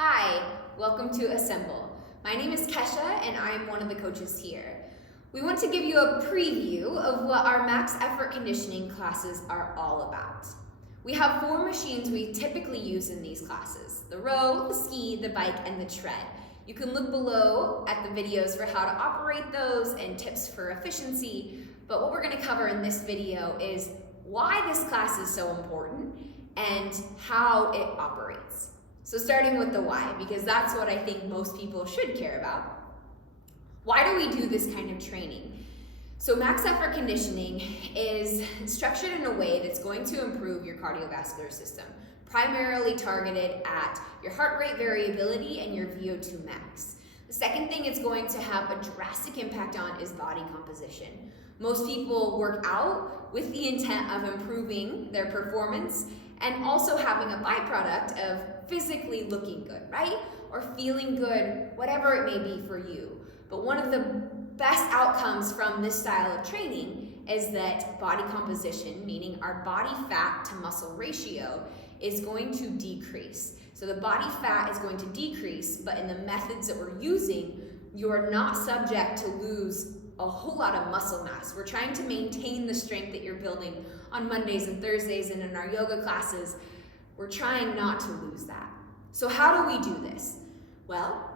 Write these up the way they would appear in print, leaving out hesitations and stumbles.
Hi, welcome to Assemble. My name is Kesha and I'm one of the coaches here. We want to give you a preview of what our max effort conditioning classes are all about. We have 4 machines we typically use in these classes: the row, the ski, the bike, and the tread. You can look below at the videos for how to operate those and tips for efficiency, but what we're going to cover in this video is why this class is so important and how it operates. So starting with the why, because that's what I think most people should care about. Why do we do this kind of training? So max effort conditioning is structured in a way that's going to improve your cardiovascular system, primarily targeted at your heart rate variability and your VO2 max. The second thing it's going to have a drastic impact on is body composition. Most people work out with the intent of improving their performance and also having a byproduct of physically looking good, right? Or feeling good, whatever it may be for you. But one of the best outcomes from this style of training is that body composition, meaning our body fat to muscle ratio, is going to decrease. So the body fat is going to decrease, but in the methods that we're using, you're not subject to lose a whole lot of muscle mass. We're trying to maintain the strength that you're building on Mondays and Thursdays and in our yoga classes. We're trying not to lose that. So how do we do this? Well,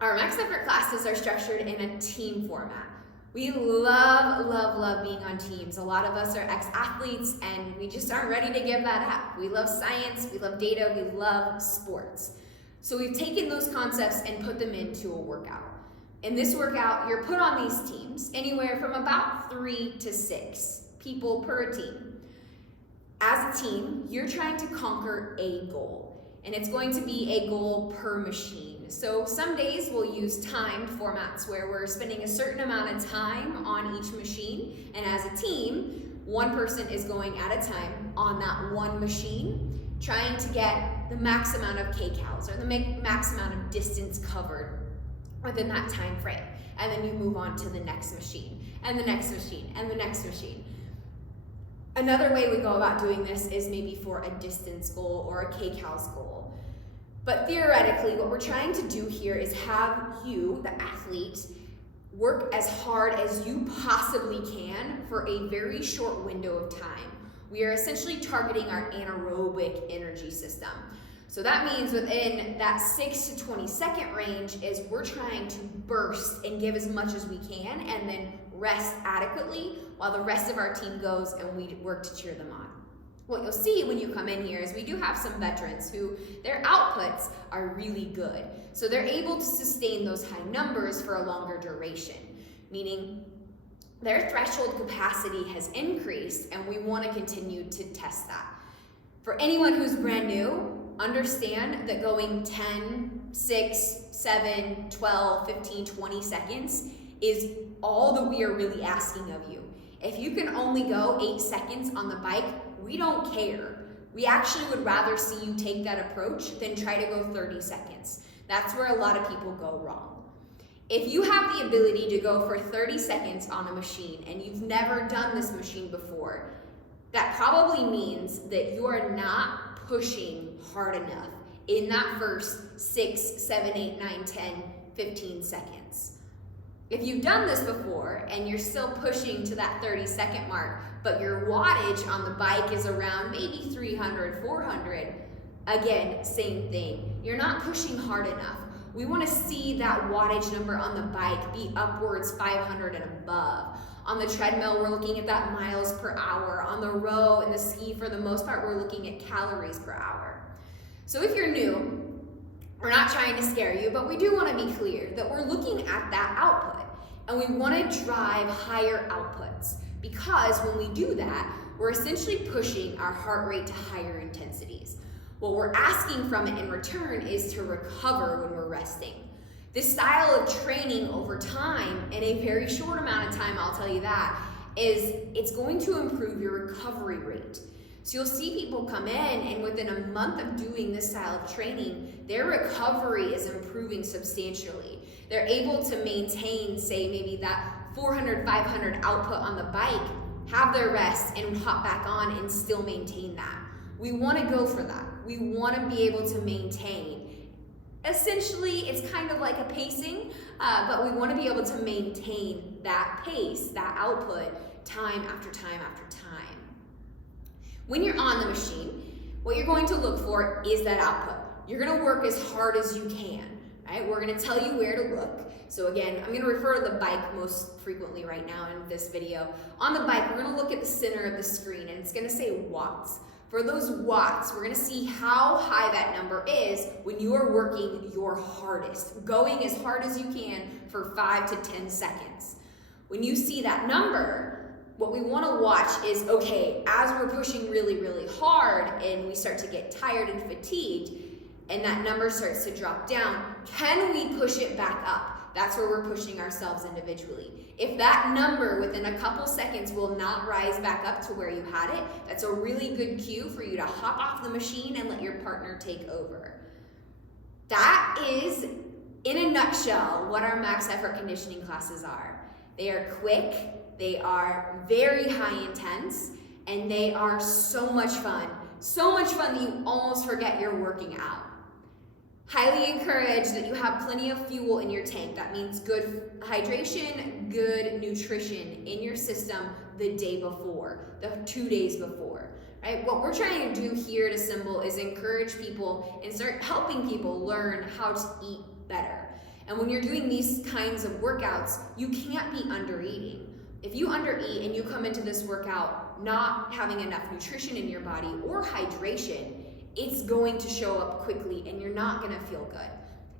our max effort classes are structured in a team format. We love being on teams. A lot of us are ex-athletes and we just aren't ready to give that up. We love science, we love data, we love sports. So we've taken those concepts and put them into a workout. In this workout, you're put on these teams, anywhere from about 3 to 6 people per team. As a team, you're trying to conquer a goal, and it's going to be a goal per machine. So some days we'll use timed formats where we're spending a certain amount of time on each machine, and as a team, one person is going at a time on that one machine, trying to get the max amount of kcals or the max amount of distance covered within that time frame. And then you move on to the next machine, and the next machine, and the next machine. Another way we go about doing this is maybe for a distance goal or a kcals goal. But theoretically, what we're trying to do here is have you, the athlete, work as hard as you possibly can for a very short window of time. We are essentially targeting our anaerobic energy system. So that means within that 6 to 20 second range is we're trying to burst and give as much as we can and then rest adequately while the rest of our team goes and we work to cheer them on. What you'll see when you come in here is we do have some veterans who their outputs are really good. So they're able to sustain those high numbers for a longer duration, meaning their threshold capacity has increased and we want to continue to test that. For anyone who's brand new, understand that going 10, 6, 7, 12, 15, 20 seconds is all that we are really asking of you. If you can only go 8 seconds on the bike, we don't care. We actually would rather see you take that approach than try to go 30 seconds. That's where a lot of people go wrong. If you have the ability to go for 30 seconds on a machine and you've never done this machine before, that probably means that you are not pushing hard enough in that first 6, 7, 8, 9, 10, 15 seconds. If you've done this before and you're still pushing to that 30-second mark, but your wattage on the bike is around maybe 300, 400, again, same thing. You're not pushing hard enough. We want to see that wattage number on the bike be upwards 500 and above. On the treadmill, we're looking at that miles per hour. On the row and the ski, for the most part, we're looking at calories per hour. So if you're new, we're not trying to scare you, but we do want to be clear that we're looking at that output and we want to drive higher outputs, because when we do that, we're essentially pushing our heart rate to higher intensities. What we're asking from it in return is to recover when we're resting. This style of training over time, in a very short amount of time, I'll tell you that, it's going to improve your recovery rate. So you'll see people come in and within a month of doing this style of training, their recovery is improving substantially. They're able to maintain, say, maybe that 400, 500 output on the bike, have their rest and hop back on and still maintain that. We want to go for that. We want to be able to maintain Essentially, it's kind of like a pacing, but we want to be able to maintain that pace, that output, time after time after time. When you're on the machine, what you're going to look for is that output. You're going to work as hard as you can, right? We're going to tell you where to look. So again, I'm going to refer to the bike most frequently right now in this video. On the bike, we're going to look at the center of the screen, and it's going to say watts. For those watts, we're going to see how high that number is when you are working your hardest, going as hard as you can for 5 to 10 seconds. When you see that number, what we want to watch is, okay, as we're pushing really, really hard and we start to get tired and fatigued, and that number starts to drop down, can we push it back up? That's where we're pushing ourselves individually. If that number within a couple seconds will not rise back up to where you had it, that's a really good cue for you to hop off the machine and let your partner take over. That is, in a nutshell, what our max effort conditioning classes are. They are quick, they are very high intense, and they are so much fun. So much fun that you almost forget you're working out. Highly encourage that you have plenty of fuel in your tank. That means good hydration, good nutrition in your system the day before, the 2 days before, right? What we're trying to do here at Assemble is encourage people and start helping people learn how to eat better. And when you're doing these kinds of workouts, you can't be undereating. If you undereat and you come into this workout not having enough nutrition in your body or hydration, it's going to show up quickly and you're not going to feel good.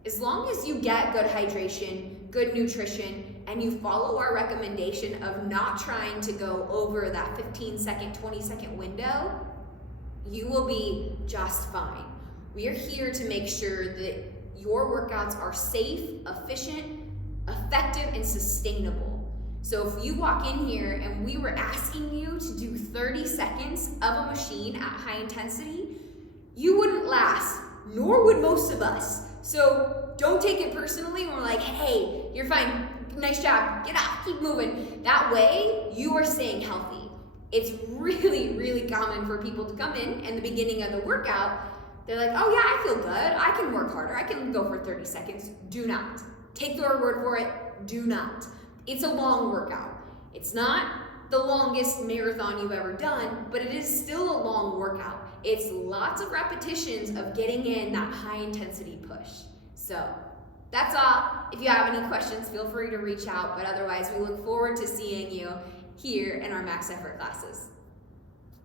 As long as you get good hydration, good nutrition, and you follow our recommendation of not trying to go over that 15-second, 20-second window, you will be just fine. We are here to make sure that your workouts are safe, efficient, effective, and sustainable. So if you walk in here and we were asking you to do 30 seconds of a machine at high intensity, you wouldn't last, nor would most of us. So don't take it personally when we're like, hey, you're fine, nice job, get up, keep moving. That way, you are staying healthy. It's really, really common for people to come in the beginning of the workout, they're like, oh yeah, I feel good, I can work harder, I can go for 30 seconds. Do not. Take their word for it, do not. It's a long workout. It's not the longest marathon you've ever done, but it is still a long workout. It's lots of repetitions of getting in that high intensity push. So that's all. If you have any questions, feel free to reach out, but otherwise we look forward to seeing you here in our max effort classes.